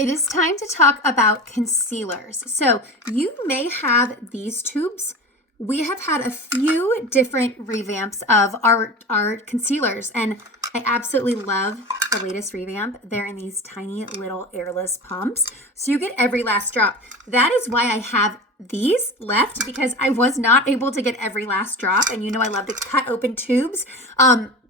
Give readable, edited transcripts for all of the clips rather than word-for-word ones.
It is time to talk about concealers. So you may have these tubes. We have had a few different revamps of our concealers, and I absolutely love the latest revamp. They're in these tiny little airless pumps, so you get every last drop. That is why I have these left, because I was not able to get every last drop, and you know I love to cut open tubes.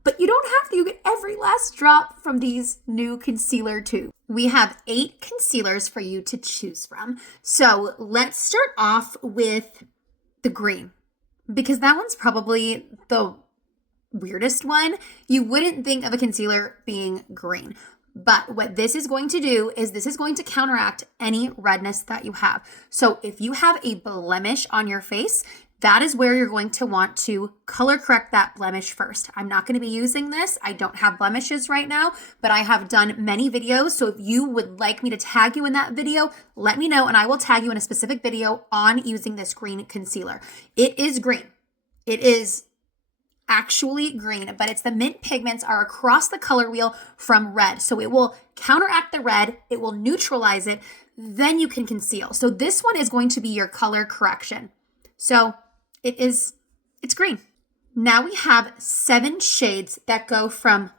But you don't have to. You get every last drop from these new concealer tubes. We have 8 concealers for you to choose from. So let's start off with the green, because that one's probably the weirdest one. You wouldn't think of a concealer being green. But what this is going to do is this is going to counteract any redness that you have. So if you have a blemish on your face, that is where you're going to want to color correct that blemish first. I'm not going to be using this. I don't have blemishes right now, but I have done many videos. So if you would like me to tag you in that video, let me know and I will tag you in a specific video on using this green concealer. It is green. It is actually green, but it's the mint pigments are across the color wheel from red. So it will counteract the red. It will neutralize it. Then you can conceal. So this one is going to be your color correction. So it's green. Now we have 7 shades that go from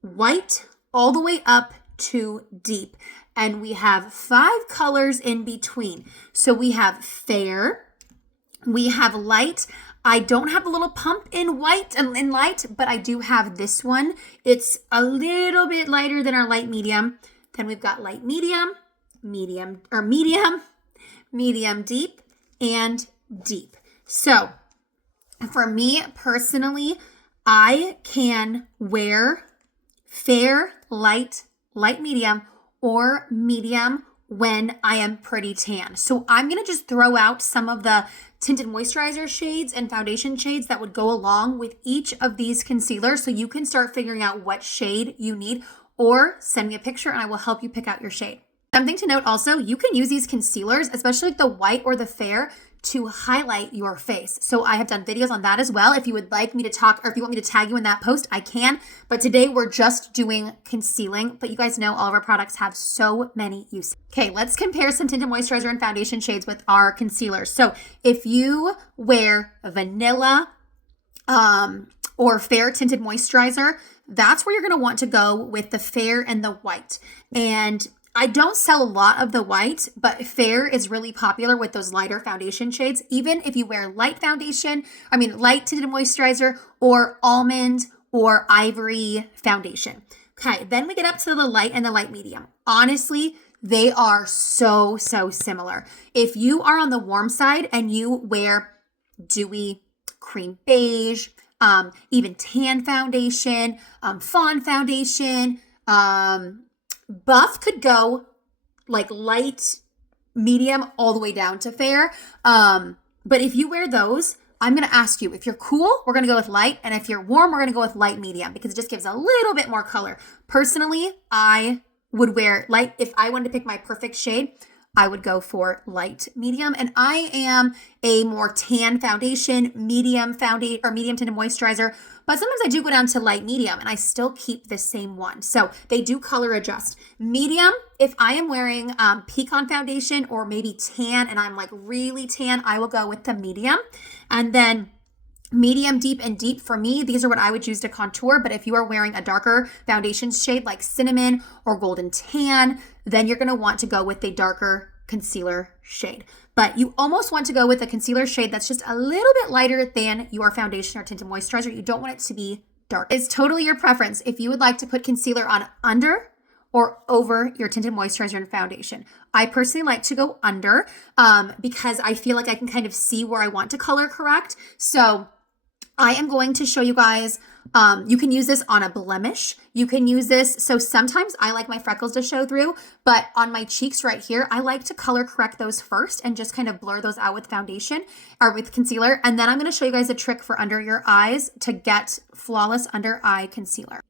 white all the way up to deep. And we have 5 colors in between. So we have fair, we have light. I don't have the little pump in white and in light, but I do have this one. It's a little bit lighter than our light medium. Then we've got light medium, medium deep, and deep. So for me personally, I can wear fair, light medium, or medium when I am pretty tan. So I'm going to just throw out some of the tinted moisturizer shades and foundation shades that would go along with each of these concealers, so you can start figuring out what shade you need, or send me a picture and I will help you pick out your shade. Something to note also, you can use these concealers, especially like the white or the fair, to highlight your face. So I have done videos on that as well. If you would like me to talk, or if you want me to tag you in that post, I can. But today we're just doing concealing. But you guys know all of our products have so many uses. Okay, let's compare some tinted moisturizer and foundation shades with our concealers. So if you wear vanilla or fair tinted moisturizer, that's where you're going to want to go with the fair and the white. And I don't sell a lot of the white, but fair is really popular with those lighter foundation shades. Even if you wear light tinted moisturizer or almond or ivory foundation. Okay, then we get up to the light and the light medium. Honestly, they are so similar. If you are on the warm side and you wear dewy cream beige, even tan foundation, fawn foundation, buff could go like light, medium, all the way down to fair. But if you wear those, I'm going to ask you, if you're cool, we're going to go with light. And if you're warm, we're going to go with light medium, because it just gives a little bit more color. Personally, I would wear light. If I wanted to pick my perfect shade, I would go for light medium. And I am a more tan foundation, medium tinted moisturizer. But sometimes I do go down to light medium and I still keep the same one. So they do color adjust. Medium, if I am wearing pecan foundation or maybe tan and I'm like really tan, I will go with the medium. And then medium, deep, and deep for me, these are what I would use to contour. But if you are wearing a darker foundation shade like cinnamon or golden tan, then you're going to want to go with a darker concealer shade. But you almost want to go with a concealer shade that's just a little bit lighter than your foundation or tinted moisturizer. You don't want it to be dark. It's totally your preference if you would like to put concealer on under or over your tinted moisturizer and foundation. I personally like to go under because I feel like I can kind of see where I want to color correct. So I am going to show you guys, you can use this on a blemish. You can use this, so sometimes I like my freckles to show through, but on my cheeks right here, I like to color correct those first and just kind of blur those out with foundation or with concealer. And then I'm going to show you guys a trick for under your eyes to get flawless under eye concealer.